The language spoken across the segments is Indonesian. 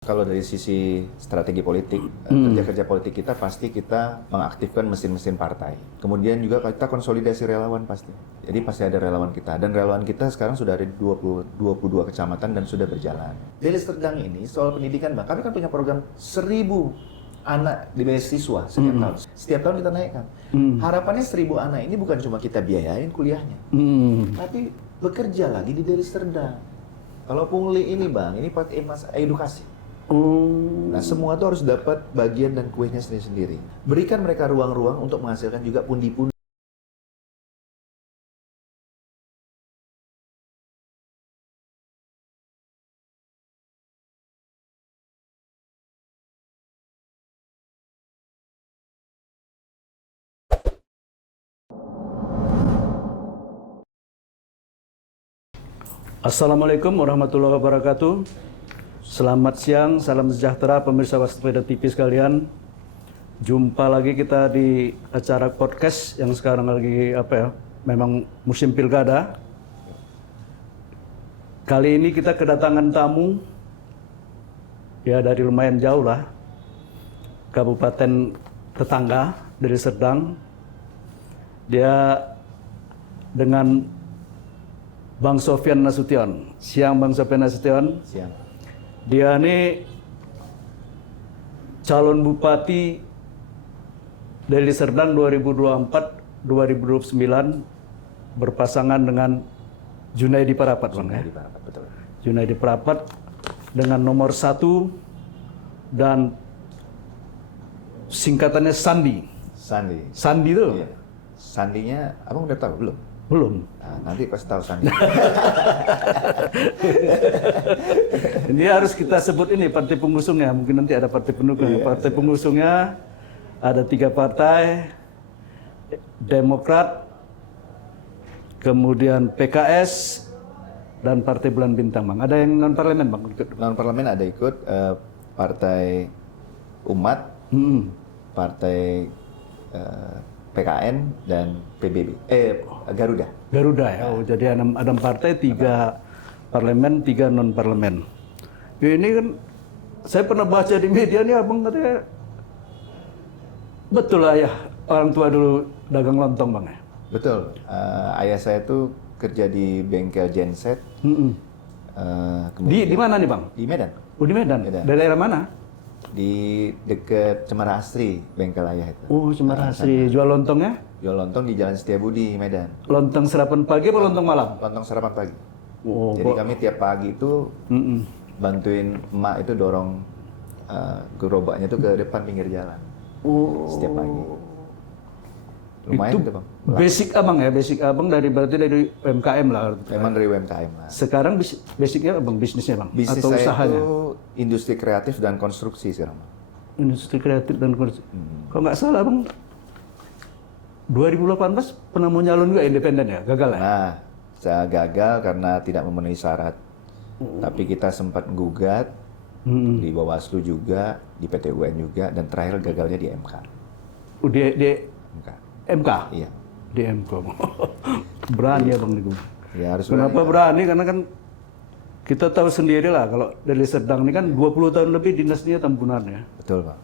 Kalau dari sisi strategi politik, kerja-kerja politik kita pasti kita mengaktifkan mesin-mesin partai. Kemudian juga kita konsolidasi relawan pasti. Jadi pasti ada relawan kita. Dan relawan kita sekarang sudah ada di 22 kecamatan dan sudah berjalan. Deli Serdang ini soal pendidikan, Bang. Kami kan punya program 1.000 anak di beasiswa setiap tahun. Setiap tahun kita naikkan. Harapannya 1.000 anak ini bukan cuma kita biayain kuliahnya. Tapi bekerja lagi di Deli Serdang. Kalau pungli ini, Bang, ini pakai edukasi. Nah, semua itu harus dapat bagian dan kuenya sendiri-sendiri. Berikan mereka ruang-ruang untuk menghasilkan juga pundi-pundi. Assalamualaikum warahmatullahi wabarakatuh. Selamat siang, salam sejahtera pemirsa Waspada TV sekalian. Jumpa lagi kita di acara podcast yang sekarang lagi memang musim pilkada. Kali ini kita kedatangan tamu ya dari lumayan jauh lah. Kabupaten tetangga dari Serdang. Dia dengan Bang Sofyan Nasution. Siang Bang Sofyan Nasution. Siang. Dia ini calon bupati Deli Serdang 2024-2029 berpasangan dengan Junaidi Parapat, Bang. Junaidi Parapat, betul. Junaidi Parapat dengan nomor 1 dan singkatannya Sandi. Sandi. Sandi itu? Iya. Sandinya, abang udah tahu belum? Belum. Nah, nanti kasih tahu Sandi. Ini harus kita sebut ini partai pengusungnya. Mungkin nanti ada partai pendukung. Partai pengusungnya ada 3 partai, Demokrat, kemudian PKS, dan Partai Bulan Bintang, Bang. Ada yang non parlemen, Bang? Non parlemen ada ikut Partai Umat, Partai PKN dan PBB. Garuda. Garuda ya. Oh, jadi ada 6 partai, 3 parlemen, 3 non parlemen. Ya, ini kan saya pernah baca di media nih, Abang katanya betul lah ya, orang tua dulu dagang lontong, Bang ya. Betul. Ayah saya tuh kerja di bengkel genset. Di mana nih, Bang? Di Medan. Oh, di Medan. Medan. Dari daerah mana? Di dekat Cemara Asri, bengkel ayah itu. Oh, Cemara Asri. Jual lontongnya? Jual lontong di Jalan Setiabudi, Medan. Lontong sarapan pagi apa lontong malam? Lontong sarapan pagi. Oh, Jadi kami tiap pagi itu bantuin emak itu dorong gerobaknya itu ke depan pinggir jalan. Setiap pagi. Lumayan itu, Bang. Basic Abang ya, basic Abang berarti dari UMKM lah. Memang dari UMKM lah. Sekarang basicnya Abang, bisnisnya, Bang? Bisnis atau saya usahanya? itu industri kreatif dan konstruksi sekarang. Industri kreatif dan konstruksi. Kalau nggak salah, Bang, 2018 pernah mau nyalon juga independen ya? Gagal ya? Nah, saya gagal karena tidak memenuhi syarat. Tapi kita sempat gugat di Bawaslu juga, di PT UN juga, dan terakhir gagalnya di MK. Di MK. MK? Iya. Di MK. Berani ya, Bang. Ya, harus Kenapa berani? Karena kan kita tahu sendiri lah, kalau Deli Serdang ini kan 20 tahun lebih dinastinya Tambunan ya. Betul, Pak.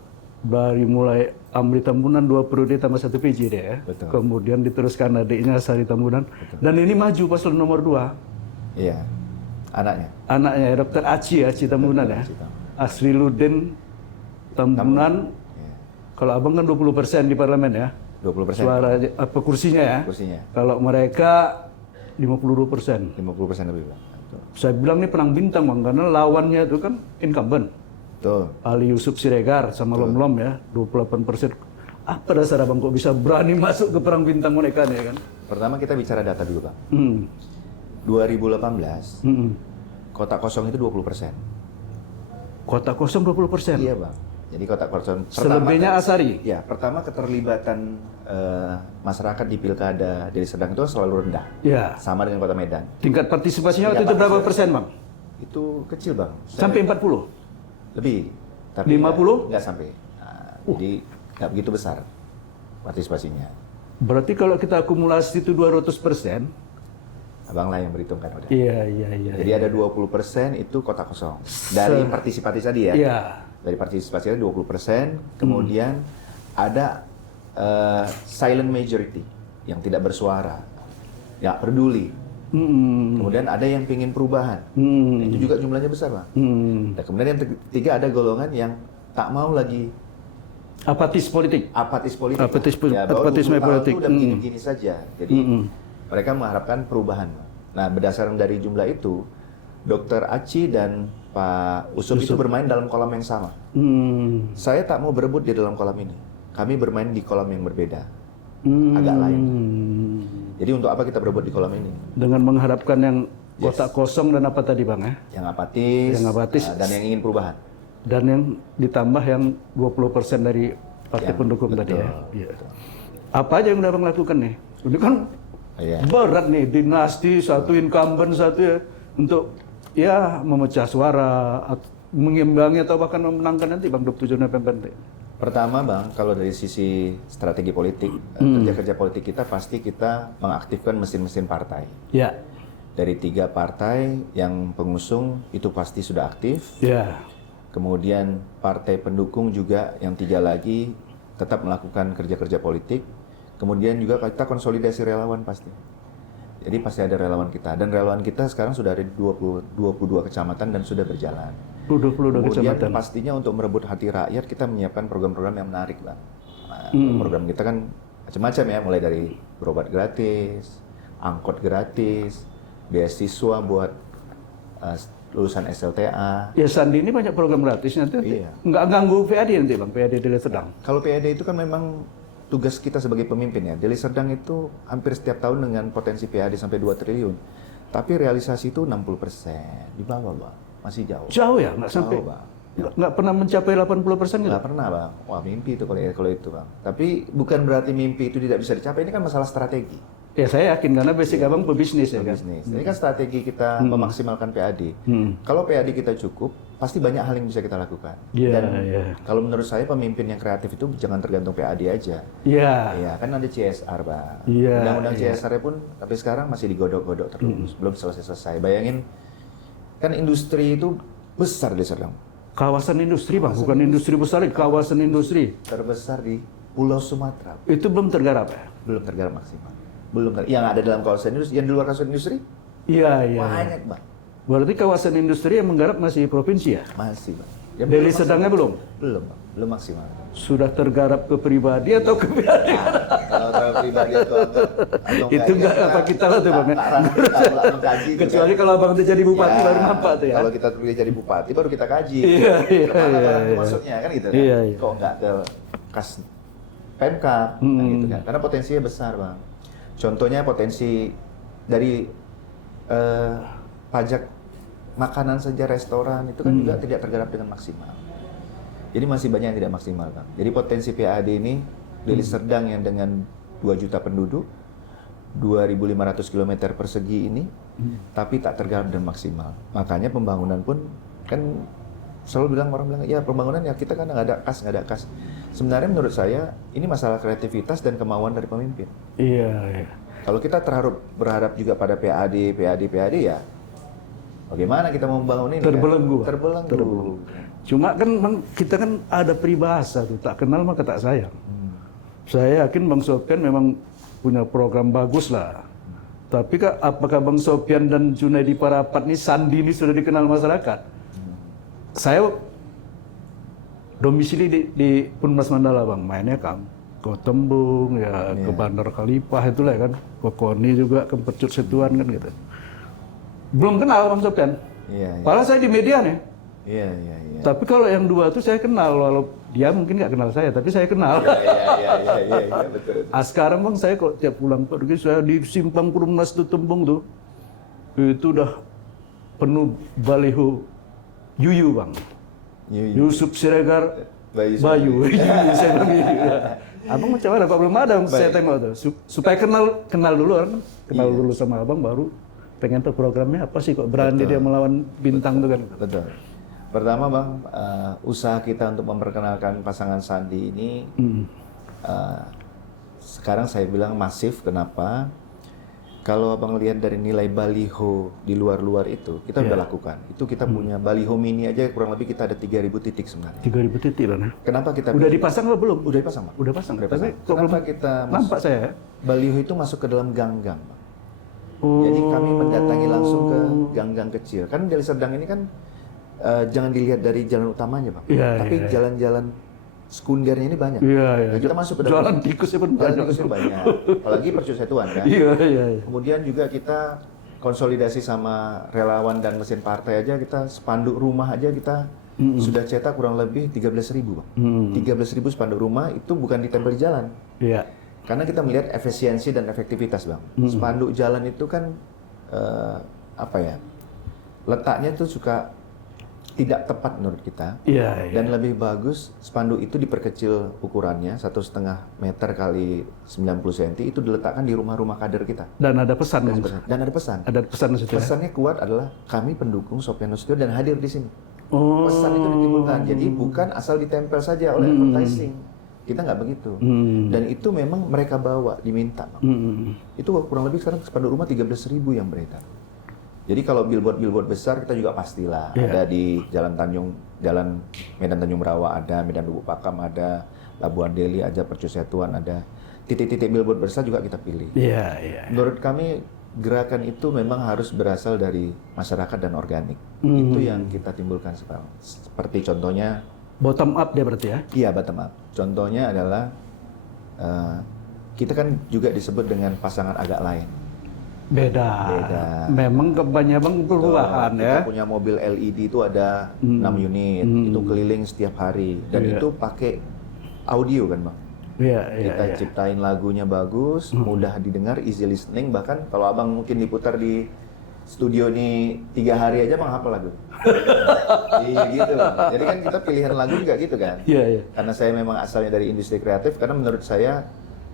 Dari mulai Amri Tambunan 2 periode tambah 1 PJ deh ya. Betul. Kemudian diteruskan adiknya Sari Tambunan. Betul. Dan ini maju paslon nomor 2. Iya. Anaknya. Anaknya Dr. Aci Tambunan ya. Aci Tambunan. Asriludin Tambunan. Iya. Kalau abang kan 20% di parlemen ya. 20%. Suara apa kursinya ya. Kursinya. Kalau mereka 52%. 50% lebih, Pak. Betul. Saya bilang ini penang bintang, Bang, karena lawannya itu kan incumbent. Betul. Ali Yusuf Siregar sama Lom ya, 28%. Apa dasar Abang kok bisa berani masuk ke perang bintang mereka nih kan? Pertama kita bicara data dulu, Pak. 2018, kota kosong itu 20%. Kota kosong 20%? Iya, Bang. Jadi kota kosong. Selebihnya Asari? Ya, pertama keterlibatan masyarakat di pilkada Deli Serdang itu selalu rendah. Ya. Sama dengan kota Medan. Tingkat partisipasinya waktu itu berapa persen, Bang? Itu kecil, Bang. Sampai 40? Lebih. Tapi 50? nggak sampai. Nah, jadi nggak begitu besar partisipasinya. Berarti kalau kita akumulasi itu 200%, Abang lah yang berhitungkan udah. Iya. Jadi ada 20% itu kotak kosong. Dari partisipasi tadi ya. Iya. Dari partisipasi tadi 20%, kemudian ada silent majority yang tidak bersuara, nggak peduli. Kemudian ada yang pingin perubahan, itu juga jumlahnya besar, Bang. Dan kemudian yang ketiga ada golongan yang tak mau lagi Apatis politik. apatisme Apatisme politik. Itu udah begini-gini saja. Jadi mereka mengharapkan perubahan. Nah, berdasarkan dari jumlah itu, Dr. Aci dan Pak Usop itu bermain dalam kolam yang sama. Saya tak mau berebut di dalam kolam ini. Kami bermain di kolam yang berbeda, agak lain. Jadi untuk apa kita berebut di kolam ini? Dengan mengharapkan yang kotak kosong dan apa tadi Bang ya? Yang apatis, dan yang ingin perubahan. Dan yang ditambah yang 20% dari partai pendukung tadi ya. Iya. Apa aja yang udah Bang lakukan nih? Ini kan berat nih, dinasti, satu incumbent, satu ya, untuk ya memecah suara, mengimbangi atau bahkan memenangkan nanti Bang 27 November nanti. Pertama Bang, kalau dari sisi strategi politik, kerja-kerja politik kita pasti kita mengaktifkan mesin-mesin partai. Ya. Dari 3 partai yang pengusung itu pasti sudah aktif. Ya. Kemudian partai pendukung juga yang 3 lagi tetap melakukan kerja-kerja politik. Kemudian juga kita konsolidasi relawan pasti. Jadi pasti ada relawan kita. Dan relawan kita sekarang sudah ada di 22 kecamatan dan sudah berjalan. 22 Kemudian kecamatan. pastinya untuk merebut hati rakyat kita menyiapkan program-program yang menarik, Bang. Nah, program kita kan macam-macam ya, mulai dari berobat gratis, angkot gratis, beasiswa buat lulusan SLTA. Ya Sandi ini banyak program gratis nanti. Iya. Nggak ganggu PAD nanti Bang, PAD Deli Serdang. Kalau PAD itu kan memang tugas kita sebagai pemimpin ya. Deli Serdang itu hampir setiap tahun dengan potensi PAD sampai 2 triliun. Tapi realisasi itu 60%. Di bawah, Bang. Masih jauh. Jauh ya, nggak sampai. Bang. Nggak pernah mencapai 80% gitu. Nggak pernah, Bang. Wah, mimpi itu kalau itu, Bang. Tapi bukan berarti mimpi itu tidak bisa dicapai. Ini kan masalah strategi. Ya saya yakin karena basic Abang pebisnis ya kan. Bisnis. Ini kan strategi kita memaksimalkan PAD. Kalau PAD kita cukup, pasti banyak hal yang bisa kita lakukan. Iya, Dan iya. kalau menurut saya pemimpin yang kreatif itu jangan tergantung PAD aja. Iya. Iya, kan ada CSR, Bang. Iya, Undang-undang CSR-nya pun tapi sekarang masih digodok-godok terus, belum selesai-selesai. Bayangin kan industri itu besar di Serdang. Kawasan industri Bang, bukan industri besar, kawasan industri. Terbesar di Pulau Sumatera. Itu belum tergarap ya? Belum tergarap maksimal. Yang ada dalam kawasan industri, yang di luar kawasan industri Iya. banyak, Bang. Berarti kawasan industri yang menggarap masih provinsi ya? Masih, Bang. Deli Serdangnya belum? Belum, Bang. Belum maksimal. Sudah tergarap ke pribadi atau ke PAD? Kalau terhadap pribadi atau Itu nggak apa kita lah tuh Bang. Kecuali kalau Abang itu jadi bupati baru nampak tuh ya. Kalau kita terpilih jadi bupati baru kita kaji. Iya. Kemana masuknya kan gitu kan. Iya. Kok nggak ke kas Pemkab kan gitu kan. Karena potensinya besar, Bang. Contohnya potensi dari pajak makanan saja restoran itu kan juga tidak tergarap dengan maksimal. Jadi masih banyak yang tidak maksimal, Bang. Jadi potensi PAD ini Deli Serdang yang dengan 2 juta penduduk, 2.500 km persegi ini, tapi tak tergarap dan maksimal. Makanya pembangunan pun kan selalu orang bilang, ya pembangunan ya kita kan nggak ada kas. Sebenarnya menurut saya ini masalah kreativitas dan kemauan dari pemimpin. Iya. Kalau kita berharap juga pada PAD ya, bagaimana kita mau membangun ini? Terbelenggu. Terbelenggu. Cuma kan Bang, kita kan ada peribahasa tuh, tak kenal maka tak sayang. Saya yakin Bang Sofyan memang punya program bagus lah. Tapi apakah Bang Sofyan dan Junaidi Parapat nih, Sandi ini sudah dikenal masyarakat? Saya domisili di Punas Mandala Bang, mainnya ke Tembung, ya ke Bandar Kalipah itulah ya kan, ke Koni juga, ke Pecut Setuan kan gitu. Belum kenal Bang Sofyan. Iya. Padahal saya di media nih. Iya. Tapi kalau yang dua itu saya kenal, walau dia mungkin nggak kenal saya, tapi saya kenal. Iya, betul. Sekarang Bang saya kalau tiap pulang pergi saya di simpang Perumnas tuh Tembung tuh, itu udah penuh baliho Yuyu Bang. Yusuf Siregar Bayu. Saya bilang gitu. Abang macam mana Pak, belum ada saya tengok tuh. Supaya kenal dulu kan, kenal dulu sama Abang baru pengen tahu programnya apa sih kok berani dia melawan bintang tuh kan. Betul. Pertama Bang, usaha kita untuk memperkenalkan pasangan Sandi ini sekarang saya bilang masif. Kenapa? Kalau abang lihat dari nilai baliho di luar-luar itu, kita udah lakukan. Itu kita punya baliho mini aja kurang lebih kita ada 3.000 titik sebenarnya. 3.000 titik lah. Kenapa kita Udah dipasang atau belum? Udah dipasang, Bang. Udah pasang. Udah pasang. Tapi kok Kenapa belum kita nampak saya? baliho itu masuk ke dalam gang-gang, Bang. Oh. Jadi kami mendatangi langsung ke gang-gang kecil. Kan Deli Serdang ini kan jangan dilihat dari jalan utamanya, Bang. Iya, Tapi jalan-jalan sekundernya ini banyak. Iya, iya. Nah, kita masuk ke dalam. Jalan tikusnya pun Jalan banyak. tikusnya banyak. Apalagi percusetuan kan. Iya, iya, iya. Kemudian juga kita konsolidasi sama relawan dan mesin partai aja, kita spanduk rumah aja kita sudah cetak kurang lebih 13.000, Bang. 13.000 spanduk rumah itu bukan ditempel di jalan. Iya. Karena kita melihat efisiensi dan efektivitas, Bang. Spanduk jalan itu kan apa ya? Letaknya itu suka tidak tepat menurut kita. Iya, iya. Dan lebih bagus spanduk itu diperkecil ukurannya 1,5 meter kali 90 cm, itu diletakkan di rumah-rumah kader kita. Dan ada pesan, Bang. Dan ada pesan. Ada pesan di situ. Ya? Pesannya kuat adalah kami pendukung Sofian Nasution dan hadir di sini. Oh. Pesan itu ditimbulkan. Jadi bukan asal ditempel saja oleh advertising. Kita nggak begitu. Dan itu memang mereka bawa, diminta. Itu kurang lebih sekarang spanduk rumah 13.000 yang beredar. Jadi kalau billboard besar kita juga pastilah ada di Jalan Medan Tanjung Berawa ada, Medan Lubuk Pakam ada, Labuan Deli ada, Percusetuan ada. Titik-titik billboard besar juga kita pilih. Iya, iya. Menurut kami gerakan itu memang harus berasal dari masyarakat dan organik. Itu yang kita timbulkan sekarang. Seperti contohnya Bottom up dia berarti ya? iya bottom up. Contohnya adalah kita kan juga disebut dengan pasangan agak lain. Beda. Beda. Memang kebanyakan perubahan ya. Kita punya mobil LED itu ada 6 unit, itu keliling setiap hari dan itu pakai audio kan, Bang. Iya, iya. Kita ciptain lagunya bagus, mudah didengar, easy listening, bahkan kalau Abang mungkin diputar di studio nih 3 hari aja Bang hafal lagu. Iya gitu. Jadi kan kita pilihan lagu juga gitu kan. Iya, iya. Karena saya memang asalnya dari industri kreatif, karena menurut saya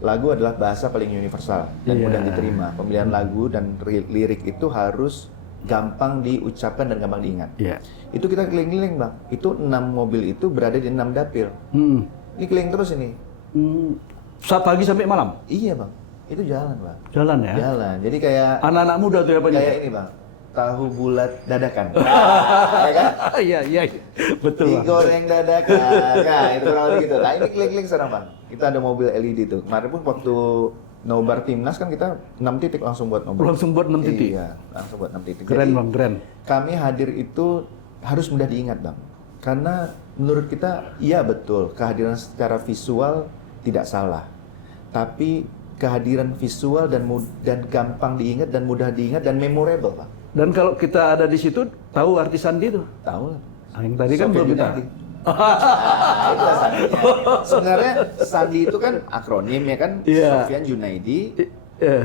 lagu adalah bahasa paling universal dan mudah diterima. Pemilihan lagu dan lirik itu harus gampang diucapkan dan gampang diingat. Iya. Itu kita keliling-keliling, Bang. Itu 6 mobil itu berada di 6 dapil. Ini keliling terus ini. Saat pagi sampai malam? Iya, Bang. Itu jalan, Bang. Jalan ya? Jalan. Jadi kayak Anak-anak muda tuh ya Pak? kayak ini, Bang. Tahu bulat dadakan. Ya kan? Iya, iya. Betul, Bang. Digoreng dadakan. Nah, itu kurang lebih gitu. Nah, ini keliling-keliling sekarang, Bang. Kita ada mobil LED tuh. Kemarin pun waktu nobar timnas kan kita 6 titik langsung buat nobar. Langsung buat 6 titik? Iya, langsung buat 6 titik. Keren, Jadi, Bang, keren. kami hadir itu harus mudah diingat, Bang. Karena menurut kita, iya betul, kehadiran secara visual tidak salah. Tapi kehadiran visual dan gampang diingat dan mudah diingat dan memorable, Bang. Dan kalau kita ada di situ, tahu artis Sandi itu? Tahu lah. Yang tadi kan Sofian belum kita. Junaidi. Itulah Sandinya. Sebenarnya Sandi itu kan akronim ya kan, Iya. Sofian Junaidi.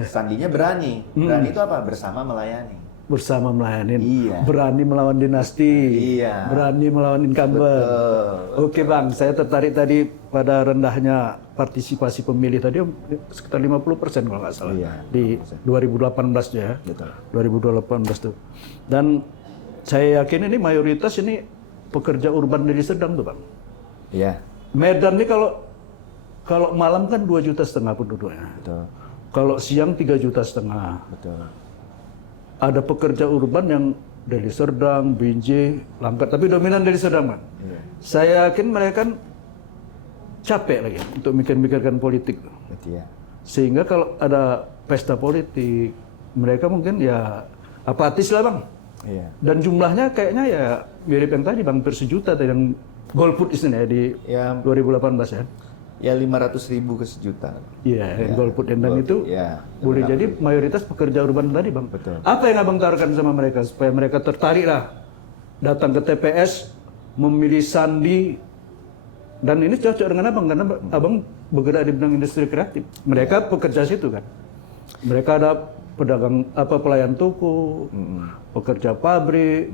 Sandinya berani. Berani itu apa? Bersama melayani. Bersama melayani. Iya. Berani melawan dinasti. Iya. Berani melawan incumbent. Betul. Oke Bang, saya tertarik tadi pada rendahnya partisipasi pemilih tadi sekitar 50% kalau nggak salah. Iya, Di 2018 tuh ya. Betul. 2018 tuh. Dan saya yakin ini mayoritas ini pekerja urban Deli Serdang tuh Bang. Iya. Medan ini kalau malam kan 2,5 juta penduduknya. Betul. Kalau siang 3,5 juta. Betul. Ada pekerja urban yang Deli Serdang, Binjai, Langkat, tapi dominan Deli Serdang, Bang. Iya. Saya yakin mereka kan capek lagi untuk mikir-mikirkan politik. Betul ya. Sehingga kalau ada pesta politik, mereka mungkin ya apatis lah, Bang. Iya. Dan jumlahnya kayaknya ya mirip yang tadi, Bang, hampir 1 juta tadi yang golput di sini ya di Ya, 2018 ya. ya 500.000 ke 1 juta. Iya, yang golput dan itu Ya. boleh jadi mayoritas pekerja urban tadi, Bang. Betul. Apa yang Abang tawarkan sama mereka supaya mereka tertarik lah datang ke TPS, memilih Sandi, dan ini cocok dengan Abang karena Abang bergerak di bidang industri kreatif. Mereka pekerja situ kan. Mereka ada pedagang pelayan toko, pekerja pabrik,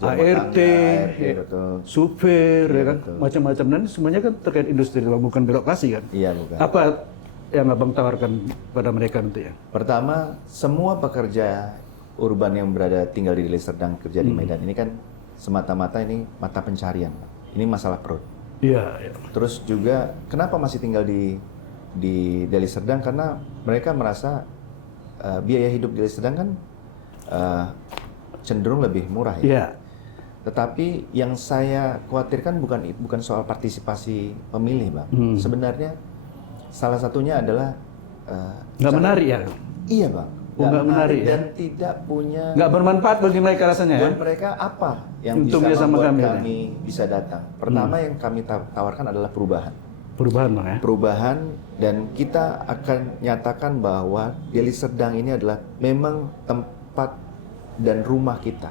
ART, betul. supir, ya kan, betul. macam-macam, dan semuanya kan terkait industri, bukan birokrasi kan. Iya, bukan. Apa yang Abang tawarkan pada mereka nanti ya? Pertama, semua pekerja urban yang tinggal di Deli Serdang, kerja di Medan ini kan semata-mata ini mata pencarian, Pak. Ini masalah perut. Iya. Ya. Terus juga kenapa masih tinggal di Deli Serdang? Karena mereka merasa biaya hidup di Deli Serdang kan cenderung lebih murah ya. Iya. Tetapi yang saya khawatirkan bukan soal partisipasi pemilih, Bang. Sebenarnya salah satunya adalah Nggak menarik ya? Iya, Bang. Nggak menarik ya? Dan tidak punya Nggak bermanfaat bagi mereka rasanya ya? buat mereka apa yang Untungnya bisa sama membuat kami, kami bisa datang. Pertama yang kami tawarkan adalah perubahan. Perubahan Bang ya? Perubahan, dan kita akan nyatakan bahwa Deli Serdang ini adalah memang tempat dan rumah kita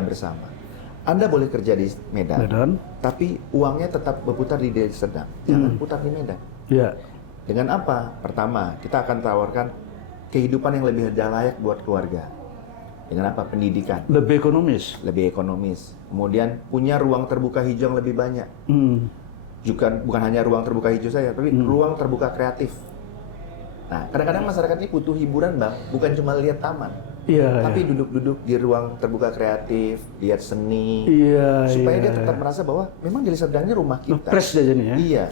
bersama. Anda boleh kerja di Medan, Medan. tapi uangnya tetap berputar di Deli Serdang, jangan putar di Medan. Iya. Dengan apa? Pertama, kita akan tawarkan kehidupan yang lebih layak buat keluarga. Dengan apa? Pendidikan, Lebih ekonomis. lebih ekonomis. Kemudian punya ruang terbuka hijau yang lebih banyak. Juga bukan hanya ruang terbuka hijau saja, tapi ruang terbuka kreatif. Nah, kadang-kadang masyarakat ini butuh hiburan, Bang, bukan cuma lihat taman, Iya. tapi duduk-duduk di ruang terbuka kreatif, lihat seni, Iya. supaya iya. dia tetap merasa bahwa memang Deli Serdang ini rumah kita. Fresh aja nih ya? Iya.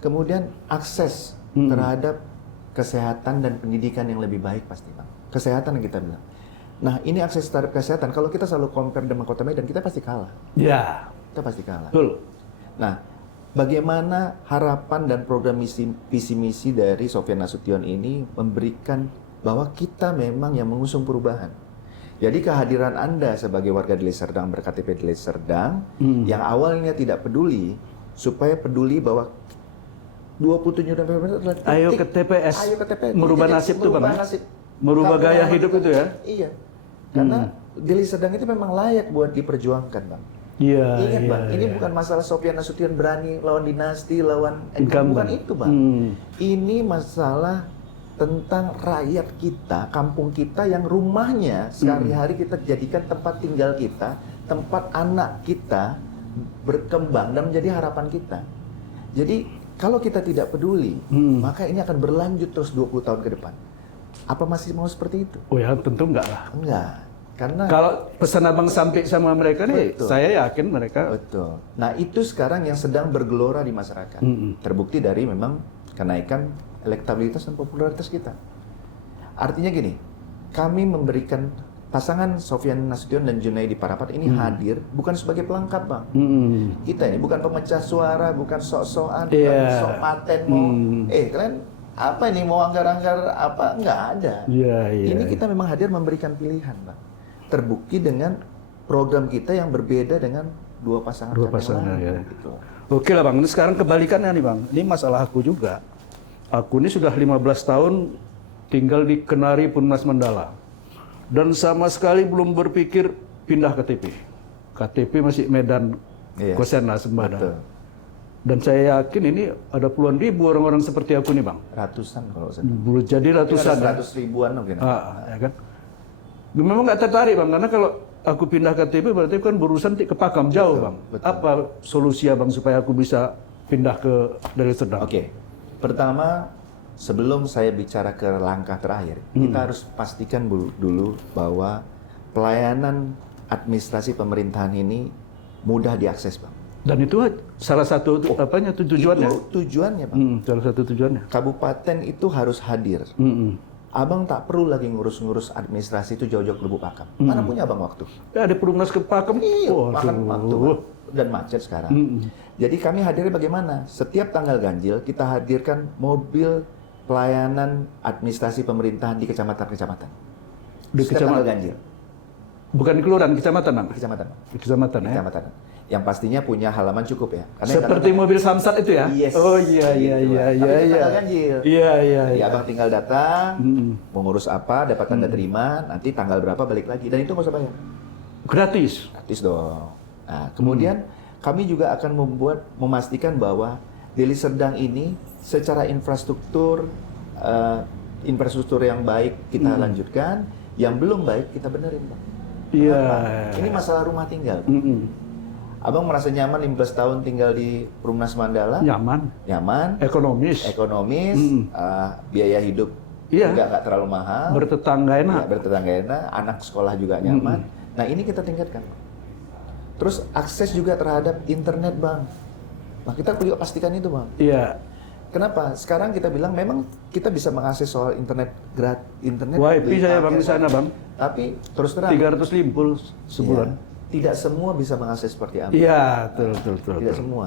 Kemudian akses terhadap kesehatan dan pendidikan yang lebih baik pasti, Bang. Kesehatan yang kita bilang. Nah, ini akses terhadap kesehatan. Kalau kita selalu compare dengan Kota Medan, kita pasti kalah. Iya. Kita pasti kalah. Betul. Nah, bagaimana harapan dan program visi misi dari Sofyan Nasution ini memberikan bahwa kita memang yang mengusung perubahan. Jadi kehadiran Anda sebagai warga Deli Serdang berKTP Deli Serdang yang awalnya tidak peduli, supaya peduli bahwa 27 November adalah titik. Ayo ke TPS. Ayo ke TPS. Merubah Titik, nasib tuh Bang. merubah nasib. Merubah Kalau gaya memang hidup kita- itu ya? Iya. Karena Deli Serdang itu memang layak buat diperjuangkan, Bang. Iya. Ingat, iya, Bang, ini iya. bukan masalah Sofyan Nasution berani lawan dinasti, lawan Incumbent. bukan itu, Bang. Ini masalah tentang rakyat kita, kampung kita yang rumahnya sehari-hari kita jadikan tempat tinggal kita, tempat anak kita berkembang dan menjadi harapan kita. Jadi kalau kita tidak peduli, maka ini akan berlanjut terus 20 tahun ke depan. Apa masih mau seperti itu? Oh ya, tentu enggak lah. Enggak. Karena Kalau pesan Abang sampai sama mereka nih, Betul. saya yakin mereka betul. Nah, itu sekarang yang sedang bergelora di masyarakat. Terbukti dari memang kenaikan elektabilitas dan popularitas kita. Artinya gini, kami memberikan pasangan Sofyan Nasution dan Junaidi Parapat ini hadir bukan sebagai pelengkap, Bang. Kita ini bukan pemecah suara, bukan sok-sokan, bukan Iya. sok paten mau. Kalian apa ini mau anggar-anggar apa? Nggak ada. Iya, iya. Ini kita memang hadir memberikan pilihan, Bang. Terbukti dengan program kita yang berbeda dengan dua pasangan Dua calon pasangan, lain, ya. gitu. Oke lah Bang, ini sekarang kebalikannya nih Bang. Ini masalah aku juga. Aku ini sudah 15 tahun tinggal di Kenari Punas Mandala. Dan sama sekali belum berpikir pindah KTP. KTP masih Medan, Iya. Kosen lah Sembada. Betul. Dan saya yakin ini ada puluhan ribu orang-orang seperti aku nih Bang. Ratusan kalau saya. Belum jadi ratusan. ya. 100 ribuan mungkin. Ya kan? Memang nggak tertarik Bang, karena kalau aku pindah KTP berarti kan berurusan ke Pakam jauh Bang. betul. Apa solusi Bang supaya aku bisa pindah ke Deli Serdang? Oke. Pertama, sebelum saya bicara ke langkah terakhir, kita harus pastikan dulu bahwa pelayanan administrasi pemerintahan ini mudah diakses, Bang. Dan itu salah satu apanya tujuannya? Itu tujuannya, Bang. Salah satu tujuannya. Kabupaten itu harus hadir. Abang tak perlu lagi ngurus-ngurus administrasi itu jauh-jauh ke Lubuk Pakam. Mana punya Abang waktu? Ya, ada perumnas ke Pakam. Iya, makan Waduh. waktu, Bang. Dan macet sekarang. Jadi kami hadirnya bagaimana? Setiap tanggal ganjil kita hadirkan mobil pelayanan administrasi pemerintahan di kecamatan-kecamatan. Di Setiap kecamatan? tanggal ganjil. Bukan di kelurahan, kecamatan Bang. Di kecamatan. Di kecamatan ya. Kecamatan. Yang pastinya punya halaman cukup ya. Karena Seperti mobil Samsat itu ya? Yes. Oh iya iya Gitu, iya Bang. iya Tapi itu iya. tanggal ganjil. Iya iya Jadi iya. abang tinggal datang, mau ngurus apa, dapat tanda terima, nanti tanggal berapa balik lagi. Dan itu nggak usah bayar. Gratis. Gratis dong. Nah, kemudian kami juga akan memastikan bahwa Deli Serdang ini secara infrastruktur yang baik kita lanjutkan, yang belum baik kita benerin, Bang. Iya. Kenapa? Ini masalah rumah tinggal. Abang merasa nyaman 15 tahun tinggal di Perumnas Mandala? Nyaman, Nyaman, ekonomis, ekonomis, biaya hidup Iya. juga nggak terlalu mahal, bertetangga enak. ya, bertetangga enak, anak sekolah juga nyaman. Nah, ini kita tingkatkan. Terus akses juga terhadap internet, Bang. Nah, kita perlu pastikan itu, Bang. Iya. Kenapa? Sekarang kita bilang memang kita bisa mengakses soal internet internet. WiFi saya bang di paket, sana bang, Tapi terus terang 350 sebulan. ya, tidak semua bisa mengakses seperti apa. Iya, betul. Tidak semua.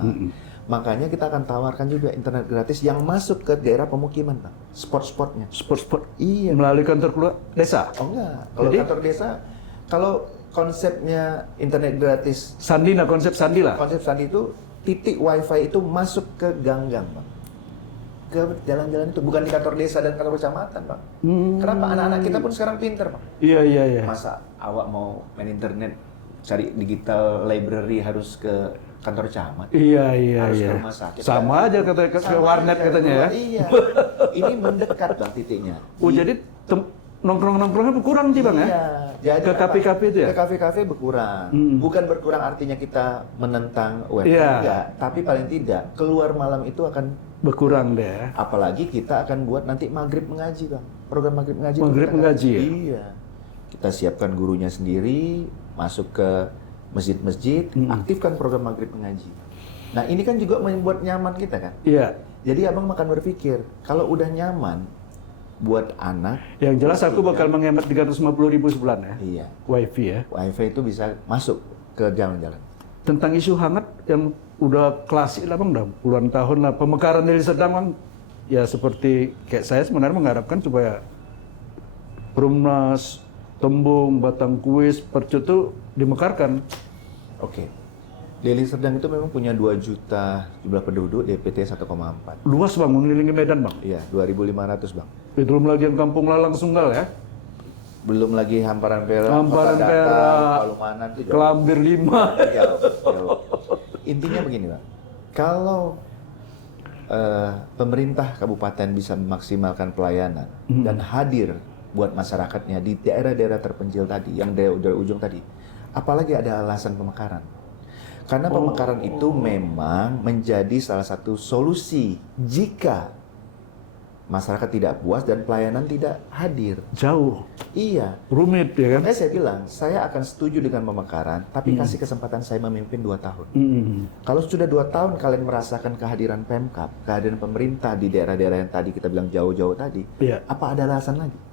Makanya kita akan tawarkan juga internet gratis yang masuk ke daerah pemukiman, Bang. Spot-spotnya. Spot. Iya. Melalui kantor keluar desa. Oh enggak. Kalau Jadi- kantor desa, kalau konsepnya internet gratis, Sandi lah, konsep Sandi lah. konsep Sandi itu titik wifi itu masuk ke gang-gang, Bang. Ke jalan-jalan itu, bukan di kantor desa dan kantor kecamatan, Bang. Kenapa? Anak-anak kita pun sekarang pinter, Bang. Iya. Masa awak mau main internet, cari digital library harus ke kantor camat? Iya. Harus ke rumah sakit. Sama aja kata ke Sama warnet aja. katanya ya. Iya. Ini mendekat, Bang, titiknya. Oh jadi nongkrong-nongkrongnya berkurang sih bang ya? Iya. Jadi Ke apa? kafe-kafe itu ya? Ke kafe-kafe berkurang. Bukan berkurang artinya kita menentang web, Iya. enggak. Tapi paling tidak keluar malam itu akan, Berkurang deh ya. apalagi kita akan buat nanti maghrib mengaji, Bang. Program maghrib mengaji. itu Maghrib kita mengaji ya? Iya. Kita siapkan gurunya sendiri, masuk ke masjid-masjid, aktifkan program maghrib mengaji. Nah ini kan juga membuat nyaman kita kan. Iya. Jadi abang makan berpikir, kalau udah nyaman buat anak, Yang jelas aku bakal menghemat 350.000 sebulan ya. iya, WiFi ya. wifi itu bisa masuk ke jalan-jalan. Tentang isu hangat yang udah klasik lah bang, udah puluhan tahun lah. Pemekaran Deli Serdang bang, ya seperti kayak saya sebenarnya mengharapkan supaya Perumnas, Tembung, Batang Kuis, Percut itu dimekarkan. Oke. Deli Serdang itu memang punya 2 juta jumlah penduduk, DPT 1,4. Luas bang, mengelilingi Medan bang. Iya, 2.500 Bang. Belum lagi yang Kampung Lalang Sunggal ya. Belum lagi Hamparan Perak, Hamparan Kota Datang, Perak, Palumanan itu jauh. Kelambir 5. Jauh. Intinya begini, Bang. Kalau pemerintah kabupaten bisa memaksimalkan pelayanan dan hadir buat masyarakatnya di daerah-daerah terpencil tadi, yang dari ujung tadi, apalagi ada alasan pemekaran. Karena pemekaran itu memang menjadi salah satu solusi jika masyarakat tidak puas dan pelayanan tidak hadir. Jauh, Iya. rumit ya kan? Makanya saya bilang, saya akan setuju dengan pemekaran, tapi kasih kesempatan saya memimpin 2 tahun. Kalau sudah 2 tahun kalian merasakan kehadiran Pemkab, kehadiran pemerintah di daerah-daerah yang tadi kita bilang jauh-jauh tadi, Iya. apa ada alasan lagi?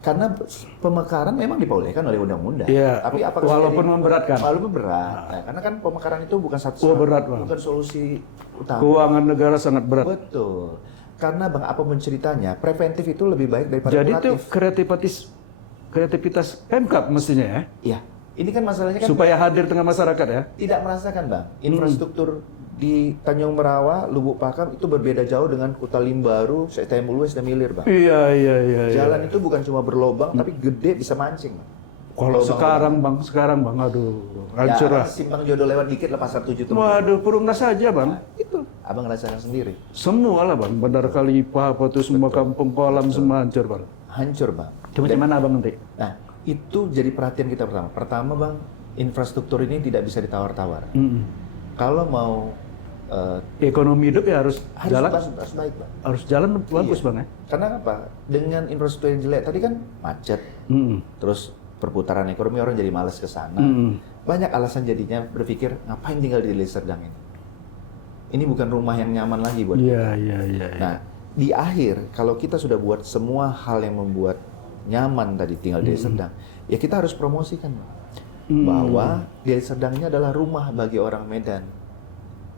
Karena pemekaran memang dibolehkan oleh undang-undang. Iya, Tapi apakah walaupun memberatkan. Walaupun berat. Nah, karena kan pemekaran itu bukan Oh, berat, Bang. bukan solusi utama. Keuangan negara sangat berat. Betul. Karena Bang, apapun ceritanya, preventif itu lebih baik daripada Jadi itu kuratif. kreativitas Pemkab mestinya ya, Iya. Ini kan masalahnya kan supaya hadir tengah masyarakat ya. tidak merasakan, Bang. Infrastruktur di Tanjung Merawa, Lubuk Pakam itu berbeda jauh dengan Kuta Limbaru, STM Ulu, STM Ilir, Bang. Iya. Jalan itu bukan cuma berlobang, tapi gede bisa mancing, Bang. Kalau sekarang bang, aduh, hancur lah. Simpang Jodoh lewat dikit lah Pasar 7 tuh. Waduh, Perumnas saja bang. Itu abang rasakan sendiri. Semua lah bang, Bandar Kalipah, apa tuh semua kampung kolam semua hancur bang. Hancur, Bang. Coba mana abang nanti? Nah, itu jadi perhatian kita pertama. Pertama, Bang, infrastruktur ini tidak bisa ditawar-tawar. Kalau mau Ekonomi hidup ya harus jalan, harus baik, Bang. harus jalan bagus Iya. bang ya. Karena apa? Dengan infrastruktur yang jelek tadi kan macet, terus perputaran ekonomi orang jadi malas ke sana. Banyak alasan jadinya berpikir ngapain tinggal di Deli Serdang ini. Ini bukan rumah yang nyaman lagi buat kita. Iya. Nah, di akhir kalau kita sudah buat semua hal yang membuat nyaman tadi tinggal di Deli Serdang, ya kita harus promosikan, Bang. Bahwa Deli Serdang ini adalah rumah bagi orang Medan.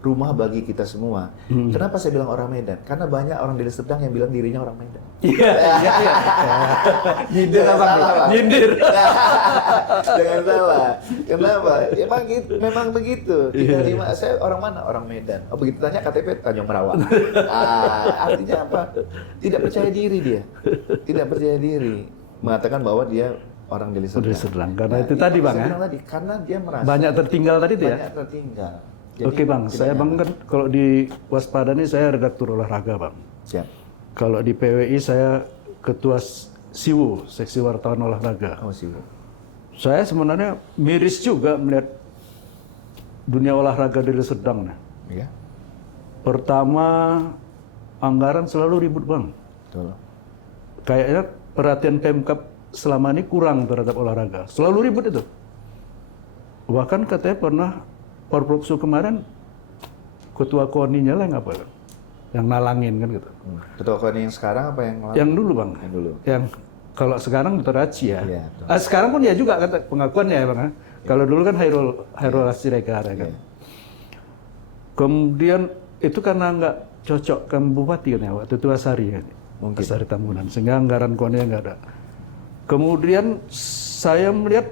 Rumah bagi kita semua. Kenapa saya bilang orang Medan? Karena banyak orang Deli Serdang yang bilang dirinya orang Medan. Iya. Nyindir abang, nyindir. Jangan salah. Kenapa? Memang begitu. Tinggal di saya orang mana? Orang Medan. Oh, begitu tanya KTP Tanjung Merawa. Artinya apa? Tidak percaya diri dia. Tidak percaya diri. Mengatakan bahwa dia orang Deli Serdang. Deli Serdang. Karena itu tadi, Bang, saya ya? bilang tadi, karena dia merasa Banyak tertinggal tadi tuh ya. banyak tertinggal. Jadi, Oke bang, tidak saya bang nyaman. kan kalau di Waspada nih saya redaktur olahraga bang. Siap. Kalau di PWI saya ketua SIWO, Seksi Wartawan Olahraga. Oh, sih. Saya sebenarnya miris juga melihat dunia olahraga Deli Serdang. Nah. Iya. Pertama, anggaran selalu ribut bang. Betul. Kayaknya perhatian Pemkab selama ini kurang terhadap olahraga. Selalu ribut itu. Bahkan katanya pernah Porprofsu kemarin ketua KONI-nya lah yang apa? Yang nalangin kan gitu. Ketua KONI yang sekarang apa yang lama? Yang dulu bang. Yang dulu. Yang kalau sekarang Dr. Aci ya. Iya, Sekarang pun ya juga kata pengakuannya ya bang. Kalau dulu kan Hairul Siregar ya kan. Iya. Kemudian itu karena nggak cocok ke bupati kan ya waktu itu Asari ya. Mungkin. Asari Tambunan. Sehingga anggaran KONI nggak ada. Kemudian saya melihat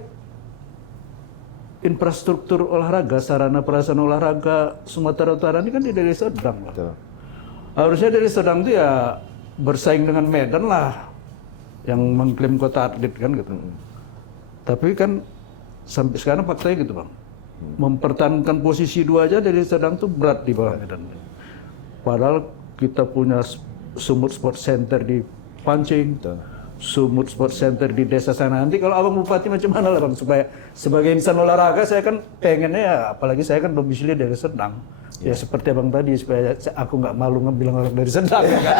infrastruktur olahraga, sarana prasarana olahraga Sumatera Utara ini kan di Deli Serdang. Pak. Betul. Harusnya Deli Serdang itu ya bersaing dengan Medan lah, yang mengklaim kota atlet kan gitu. Tapi kan sampai sekarang faktanya gitu bang, mempertahankan posisi 2 aja Deli Serdang tuh berat di bawah Medan. Padahal kita punya Sumut Sport Center di Pancing. Betul. Sumut Sport Center di desa sana. Nanti kalau abang bupati macam mana lah bang, supaya sebagai insan olahraga saya kan pengennya ya, apalagi saya kan domisili dari Serdang. Ya seperti abang tadi, supaya aku nggak malu bilang orang dari Serdang. Ya, kan?